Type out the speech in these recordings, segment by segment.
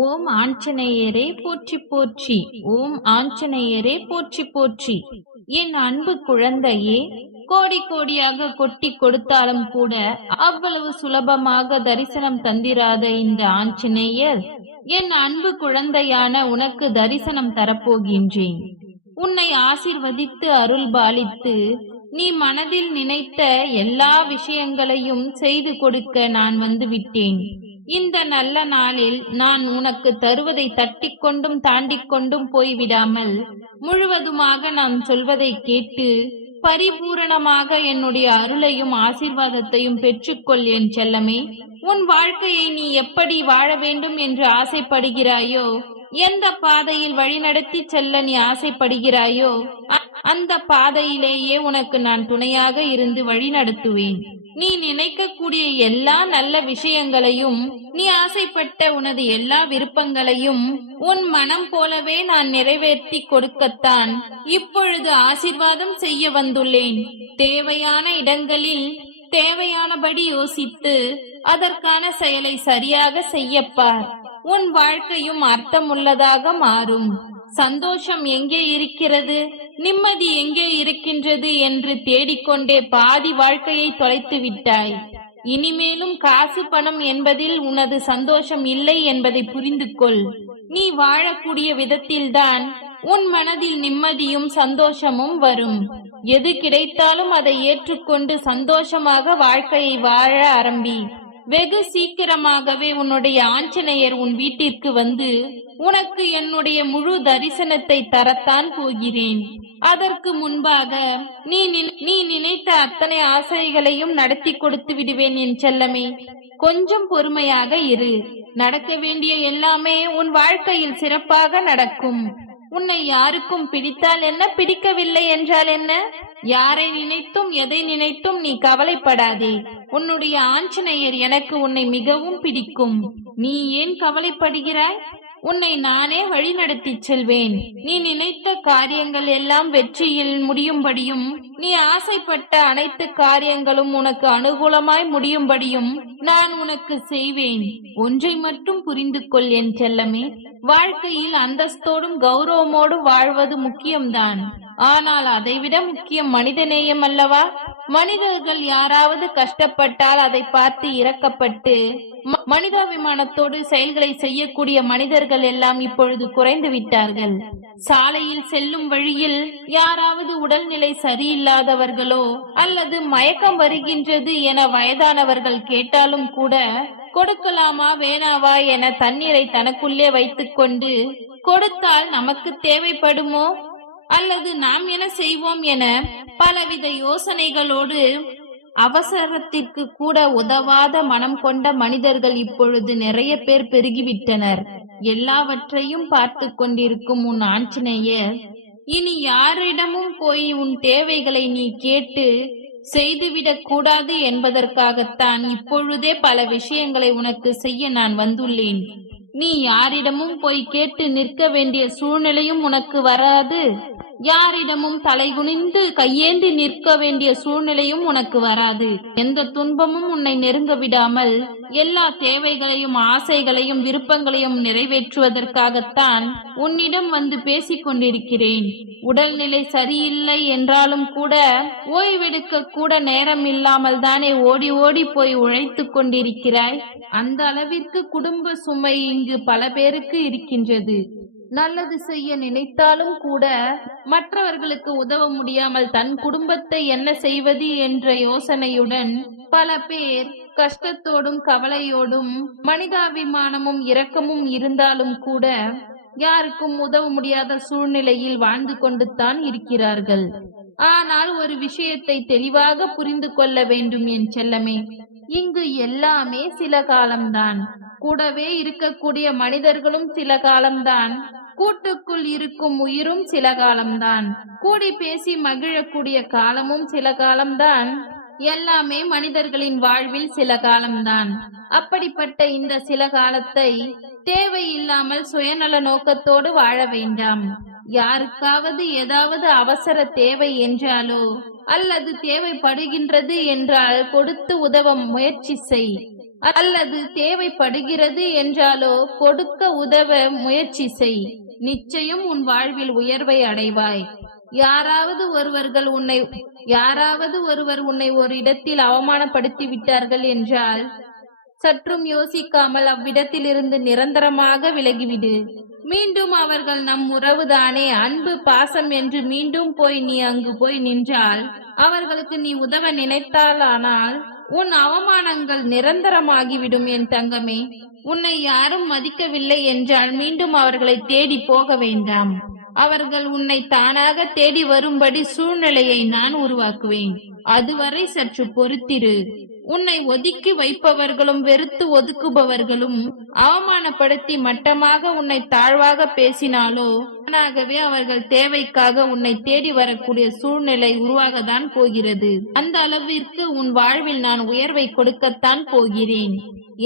ஓம் ஆஞ்சநேயரே போற்றி போற்றி ஓம் ஆஞ்சநேயரே போற்றி போற்றி. என் அன்பு குழந்தையே கோடி கோடியாக கொட்டி கொடுத்தாலும் கூட அவ்வளவு சுலபமாக தரிசனம் தந்திராத இந்த ஆஞ்சநேயர் என் அன்பு குழந்தையான உனக்கு தரிசனம் தரப்போகின்றேன். உன்னை ஆசிர்வதித்து அருள் பாலித்து நீ மனதில் நினைத்த எல்லா விஷயங்களையும் செய்து கொடுக்க நான் வந்து விட்டேன் இந்த நல்ல நாளில் நான் உனக்கு தருவதை தட்டிக் கொண்டும் தாண்டிக் கொண்டும் போய்விடாமல் முழுவதுமாக நான் சொல்வதை கேட்டு பரிபூரணமாக என்னுடைய அருளையும் ஆசிர்வாதத்தையும் பெற்றுக்கொள் என் செல்லமே. உன் வாழ்க்கையை நீ எப்படி வாழ வேண்டும் என்று ஆசைப்படுகிறாயோ எந்த பாதையில் வழிநடத்தி செல்ல நீ ஆசைப்படுகிறாயோ அ- அந்த பாதையிலேயே உனக்கு நான் துணையாக இருந்து வழி நடத்துவேன். நீ நினைக்கக்கூடிய எல்லா நல்ல விஷயங்களையும் நீ ஆசைப்பட்ட உனது எல்லா விருப்பங்களையும் உன் மனம் போலவே நான் நிறைவேற்றி கொடுக்கத்தான். இப்பொழுது ஆசிர்வாதம் செய்ய வந்துள்ளேன். தேவையான இடங்களில் தேவையானபடி யோசித்து அதற்கான செயலை சரியாக செய்யப்பார். உன் வாழ்க்கையும் அர்த்தமுள்ளதாக மாறும். சந்தோஷம் எங்கே இருக்கிறது? நிம்மதி எங்கே இருக்கின்றது என்று தேடிக்கொண்டே பாதி வாழ்க்கையை தொலைத்து விட்டாய். இனிமேலும் காசு பணம் என்பதில் உனது சந்தோஷம் இல்லை என்பதை புரிந்து கொள் நீ வாழக்கூடிய விதத்தில்தான் உன் மனதில் நிம்மதியும் சந்தோஷமும் வரும். எது கிடைத்தாலும் அதை ஏற்றுக்கொண்டு சந்தோஷமாக வாழ்க்கையை வாழ ஆரம்பி. வெகு சீக்கிரமாகவே உன்னுடைய ஆஞ்சநேயர் உன் வீட்டிற்கு வந்து உனக்கு என்னுடைய முழு தரிசனத்தை தரத்தான் போகிறேன். அதற்கு முன்பாக நீ நீ நினைத்த அத்தனை ஆசைகளையும் நடத்தி கொடுத்து விடுவேன் என் செல்லமே. கொஞ்சம் பொறுமையாக இரு. நடக்க வேண்டிய எல்லாமே உன் வாழ்க்கையில் சிறப்பாக நடக்கும். உன்னை யாருக்கும் பிடித்தால் என்ன? பிடிக்கவில்லை என்றால் என்ன? யாரை நினைத்தும் எதை நினைத்தும் நீ கவலைப்படாதே. உன்னுடைய ஆஞ்சநேயர் எனக்கு உன்னை மிகவும் பிடிக்கும். நீ ஏன் கவலைப்படுகிறாய்? உன்னை நானே வழிநடத்திச் செல்வேன். நீ நினைத்த காரியங்கள் எல்லாம் வெற்றியில் முடியும்படியும் நீ ஆசைப்பட்ட அனைத்து காரியங்களும் உனக்கு அனுகூலமாய் முடியும்படியும் நான் உனக்கு செய்வேன். ஒன்றை மட்டும் புரிந்து கொள் என் செல்லமே. வாழ்க்கையில் அந்தஸ்தோடும் கௌரவமோடும் வாழ்வது முக்கியம்தான். ஆனால் அதைவிட முக்கியம் மனிதநேயம் அல்லவா? மனிதர்கள் யாராவது கஷ்டப்பட்டால் அதை பார்த்து இரக்கப்பட்டு ம- மனிதாபிமானத்தோடு செயல்களை செய்யக்கூடிய மனிதர்கள் எல்லாம் இப்பொழுது குறைந்து விட்டார்கள். சாலையில் செல்லும் வழியில் யாராவது உடல்நிலை சரியில்லாதவர்களோ அல்லது மயக்கம் வருகின்றது என வயதானவர்கள் கேட்டாலும் கூட கொடுக்கலாமா வேணாவா என தண்ணீரை தனக்குள்ளே வைத்துக்கொண்டு கொடுத்தால் நமக்கு தேவைப்படுமோ? அல்லது நாம் என்ன செய்வோம் என பலவித யோசனைகளோடு அவசரத்திற்கு கூட உதவாத மனம் கொண்ட மனிதர்கள் இப்பொழுது நிறைய பேர் பெருகிவிட்டனர். எல்லாவற்றையும் பார்த்து கொண்டிருக்கும் உன் ஆஞ்சநேயர் இனி யாரிடமும் போய் உன் தேவைகளை நீ கேட்டு செய்துவிடக் கூடாது என்பதற்காகத்தான் இப்பொழுதே பல விஷயங்களை உனக்கு செய்ய நான் வந்துள்ளேன். நீ யாரிடமும் போய் கேட்டு நிற்க வேண்டிய சூழ்நிலையும் உனக்கு வராது. யாரிடமும் தலைகுனிந்து கையேந்தி நிற்க வேண்டிய சூழ்நிலையும் உனக்கு வராது. எந்த துன்பமும் உன்னை நெருங்க விடாமல் எல்லா தேவைகளையும் ஆசைகளையும் விருப்பங்களையும் நிறைவேற்றுவதற்காகத்தான் உன்னிடம் வந்து பேசிக் கொண்டிருக்கிறேன். உடல்நிலை சரியில்லை என்றாலும் கூட ஓய்வெடுக்க கூட நேரம் இல்லாமல் தானே ஓடி ஓடி போய் உழைத்துக் கொண்டிருக்கிறாய். அந்த அளவிற்கு குடும்ப சுமை இங்கு பல பேருக்கு இருக்கின்றது. நல்லது செய்ய நினைத்தாலும் கூட மற்றவர்களுக்கு உதவ முடியாமல் தன் குடும்பத்தை என்ன செய்வது என்ற யோசனையுடன் பல பேர் கஷ்டத்தோடும் கவலையோடும் மனிதாபிமானமும் இரக்கமும் இருந்தாலும் கூட யாருக்கும் உதவ முடியாத சூழ்நிலையில் வாழ்ந்து கொண்டு தான் இருக்கிறார்கள். ஆனால் ஒரு விஷயத்தை தெளிவாக புரிந்து கொள்ள வேண்டும் என் செல்லமே. இங்கு எல்லாமே சில காலம்தான். கூடவே இருக்கக்கூடிய மனிதர்களும் சில காலம்தான். கூட்டுக்குள் இருக்கும் உயிரும் சில காலம்தான். கூடி பேசி மகிழக்கூடிய காலமும் சில காலம்தான். எல்லாமே மனிதர்களின் வாழ்வில் சில காலம்தான். அப்படிப்பட்ட இந்த சில காலத்தை தேவையில்லாமல் சுயநல நோக்கத்தோடு வாழ வேண்டாம். யாருக்காவது ஏதாவது அவசர தேவை என்றாலோ அல்லது தேவைப்படுகின்றது என்றால் கொடுத்து உதவ முயற்சி செய். அல்லது தேவைப்படுகிறது என்றாலோ கொடுக்க உதவ முயற்சி செய். நிச்சயம் உன் வாழ்வில் உயர்வை அடைவாய். யாராவது ஒருவர்கள் உன்னை யாராவது ஒருவர் உன்னை ஒரு இடத்தில் அவமானப்படுத்தி விட்டார்கள் என்றால் சற்றும் யோசிக்காமல் அவ்விடத்திலிருந்து நிரந்தரமாக விலகிவிடு. மீண்டும் அவர்கள் நம் உறவுதானே அன்பு பாசம் என்று மீண்டும் போய் நீ அங்கு போய் நின்றால் அவர்களுக்கு நீ உதவ நினைத்தால் ஆனால் உன் அவமானங்கள் நிரந்தரமாகிவிடும் என் தங்கமே. உன்னை யாரும் மதிக்கவில்லை என்றால் மீண்டும் அவர்களை தேடி போக வேண்டாம். அவர்கள் உன்னை தானாக தேடி வரும்படி சூழ்நிலையை நான் உருவாக்குவேன். அதுவரை சற்று பொறுத்திரு. உன்னை ஒதுக்கி வைப்பவர்களும் வெறுத்து ஒதுக்குபவர்களும் அவமானப்படுத்தி மட்டமாக உன்னை தாழ்வாக பேசினாலோ தானாகவே அவர்கள் தேவைக்காக உன்னை தேடி வரக்கூடிய சூழ்நிலை உருவாகத்தான் போகிறது. அந்த அளவிற்கு உன் வாழ்வில் நான் உயர்வை கொடுக்கத்தான் போகிறேன்.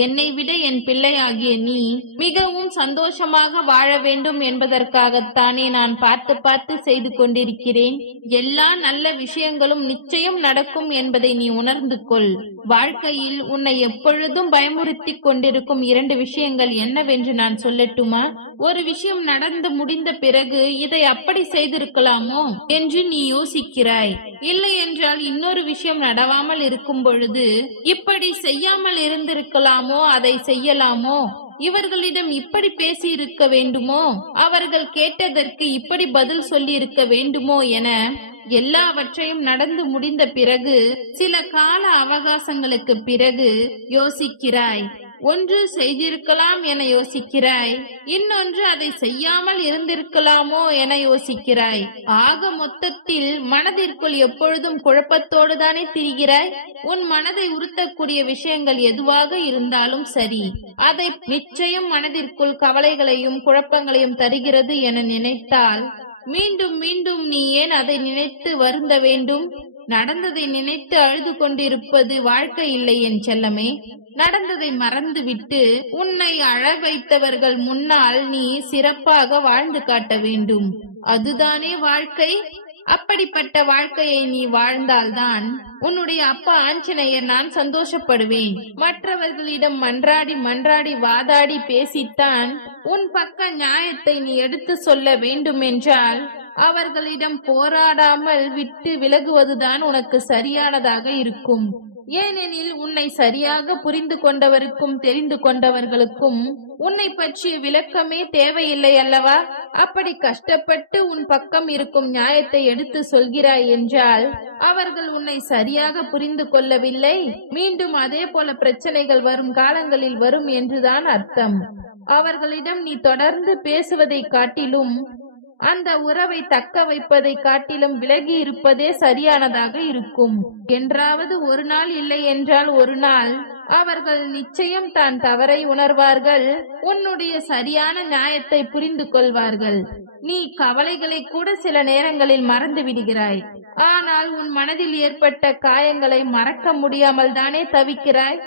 என்னை விட என் பிள்ளையாகிய நீ மிகவும் சந்தோஷமாக வாழ வேண்டும் என்பதற்காகத்தானே நான் பார்த்து பார்த்து செய்து கொண்டிருக்கிறேன். எல்லா நல்ல விஷயங்களும் நிச்சயம் நடக்கும் என்பதை நீ உணர்ந்து கொள். வாழ்க்கையில் உன்னை எப்பொழுதும் பயமுறுத்தி கொண்டிருக்கும் இரண்டு விஷயங்கள் என்னவென்று நான் சொல்லட்டுமா? ஒரு விஷயம் நடந்து முடிந்த பிறகு இதை அப்படி செய்திருக்கலாமோ என்று நீ யோசிக்கிறாய். இல்லை என்றால் இன்னொரு விஷயம் நடவாமல் இருக்கும் பொழுது இப்படி செய்யாமல் இருந்திருக்கலாமோ அதை செய்யலாமோ? இவர்களிடம் இப்படி பேசி இருக்க வேண்டுமோ? அவர்கள் கேட்டதற்கு இப்படி பதில் சொல்லி இருக்க வேண்டுமோ என எல்லாவற்றையும் நடந்து முடிந்த பிறகு சில கால அவகாசங்களுக்கு பிறகு யோசிக்கிறாய். ஒன்று செய்திருக்கலாம் என யோசிக்கிறாய் இன்னொன்று அதை செய்யாமல் இருந்திருக்கலாமோ என யோசிக்கிறாய். ஆக மொத்தத்தில் மனதிற்குள் எப்பொழுதும் குழப்பத்தோடு தானே திரிகிறாய்? உன் மனதை உறுத்தக்கூடிய விஷயங்கள் எதுவாக இருந்தாலும் சரி அதை நிச்சயம் மனதிற்குள் கவலைகளையும் குழப்பங்களையும் தருகிறது என நினைத்தால் மீண்டும் மீண்டும் நீ ஏன் அதை நினைத்து வருந்த வேண்டும்? நடந்ததை நினைத்து அழுது கொண்டிருப்பது வாழ்க்கை இல்லை என் செல்லமே. நடந்ததை மறந்துவிட்டு உன்னை அழ வைத்தவர்கள் முன்னால் நீ சிறப்பாக வாழ்ந்து காட்ட வேண்டும். அதுதானே வாழ்க்கை? அப்படிப்பட்ட வாழ்க்கையை நீ வாழ்ந்தால்தான் உன்னுடைய அப்பா ஆஞ்சநேயர் நான் சந்தோஷப்படுவேன். மற்றவர்களிடம் மன்றாடி மன்றாடி வாதாடி பேசித்தான் உன் பக்க நியாயத்தை நீ எடுத்து சொல்ல வேண்டும் என்றால் அவர்களிடம் போராடாமல் விட்டு விலகுவதுதான் உனக்கு சரியானதாக இருக்கும். ஏனெனில் உன்னை சரியாக புரிந்து கொண்டவருக்கும் தெரிந்து கொண்டவர்களுக்கும் உன்னை பற்றிய விளக்கமே தேவையில்லை அல்லவா? அப்படி கஷ்டப்பட்டு உன் பக்கம் இருக்கும் நியாயத்தை எடுத்து சொல்கிறாய் என்றால் அவர்கள் உன்னை சரியாக புரிந்து கொள்ளவில்லை. மீண்டும் அதே போல பிரச்சனைகள் வரும் காலங்களில் வரும் என்றுதான் அர்த்தம். அவர்களிடம் நீ தொடர்ந்து பேசுவதை காட்டிலும் அந்த உறவை தக்க வைப்பதை காட்டிலும் விலகி இருப்பதே சரியானதாக இருக்கும். என்றாவது ஒரு நாள் இல்லை என்றால் ஒரு நாள் அவர்கள் நிச்சயம் தான் தவறை உணர்வார்கள் உன்னுடைய சரியான நியாயத்தை புரிந்து கொள்வார்கள். நீ கவலைகளை கூட சில நேரங்களில் மறந்து விடுகிறாய். ஆனால் உன் மனதில் ஏற்பட்ட காயங்களை மறக்க முடியாமல் தானே தவிக்கிறாய்?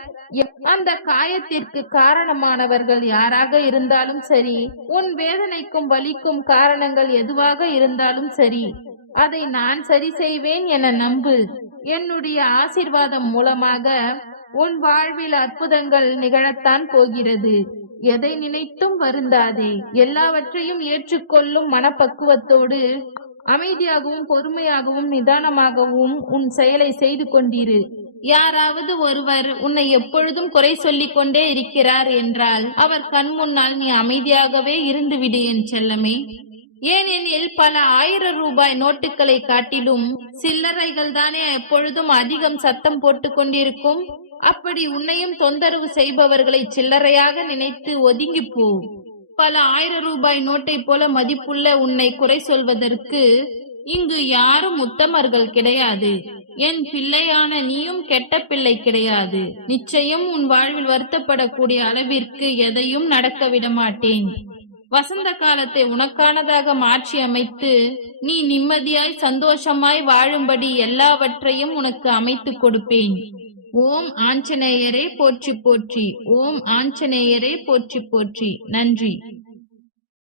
அந்த காயத்திற்கு காரணமானவர்கள் யாராக இருந்தாலும் சரி உன் வேதனைக்கும் வலிக்கும் காரணங்கள் எதுவாக இருந்தாலும் சரி அதை நான் சரி செய்வேன் என நம்பு. என்னுடைய ஆசிர்வாதம் மூலமாக உன் வாழ்வில் அற்புதங்கள் நிகழத்தான் போகிறது. எதை நினைத்தும் வருந்தாதே. எல்லாவற்றையும் ஏற்றுக்கொள்ளும் மனப்பக்குவத்தோடு அமைதியாகவும் பொறுமையாகவும் நிதானமாகவும் உன் செயலை செய்து கொண்டிரு. யாராவது ஒருவர் உன்னை எப்பொழுதும் குறை சொல்லிக் கொண்டே இருக்கிறார் என்றால் அவர் கண் முன்னால் நீ அமைதியாகவே இருந்துவிடு என் செல்லமே. ஏனெனில் பல ஆயிரம் ரூபாய் நோட்டுகளை காட்டிலும் சில்லறைகள் தானே எப்பொழுதும் அதிகம் சத்தம் போட்டுக் கொண்டிருக்கும். அப்படி உன்னையும் தொந்தரவு செய்பவர்களை சில்லறையாக நினைத்து ஒதுங்கி போ. பல ஆயிரம் ரூபாய் நோட்டை போல மதிப்புள்ள உன்னை குறை சொல்வதற்கு இங்கு யாரும் உத்தமர்கள் கிடையாது. என் பிள்ளையான நீயும் கெட்ட பிள்ளை கிடையாது. நிச்சயம் உன் வாழ்வில் வருத்தப்படக்கூடிய அளவிற்கு எதையும் நடக்க விட மாட்டேன் வசந்த காலத்தை உனக்கானதாக மாற்றி அமைத்து நீ நிம்மதியாய் சந்தோஷமாய் வாழும்படி எல்லாவற்றையும் உனக்கு அமைத்து கொடுப்பேன். ஓம் ஆஞ்சநேயரே போற்றி போற்றி. ஓம் ஆஞ்சநேயரே போற்றி போற்றி. நன்றி.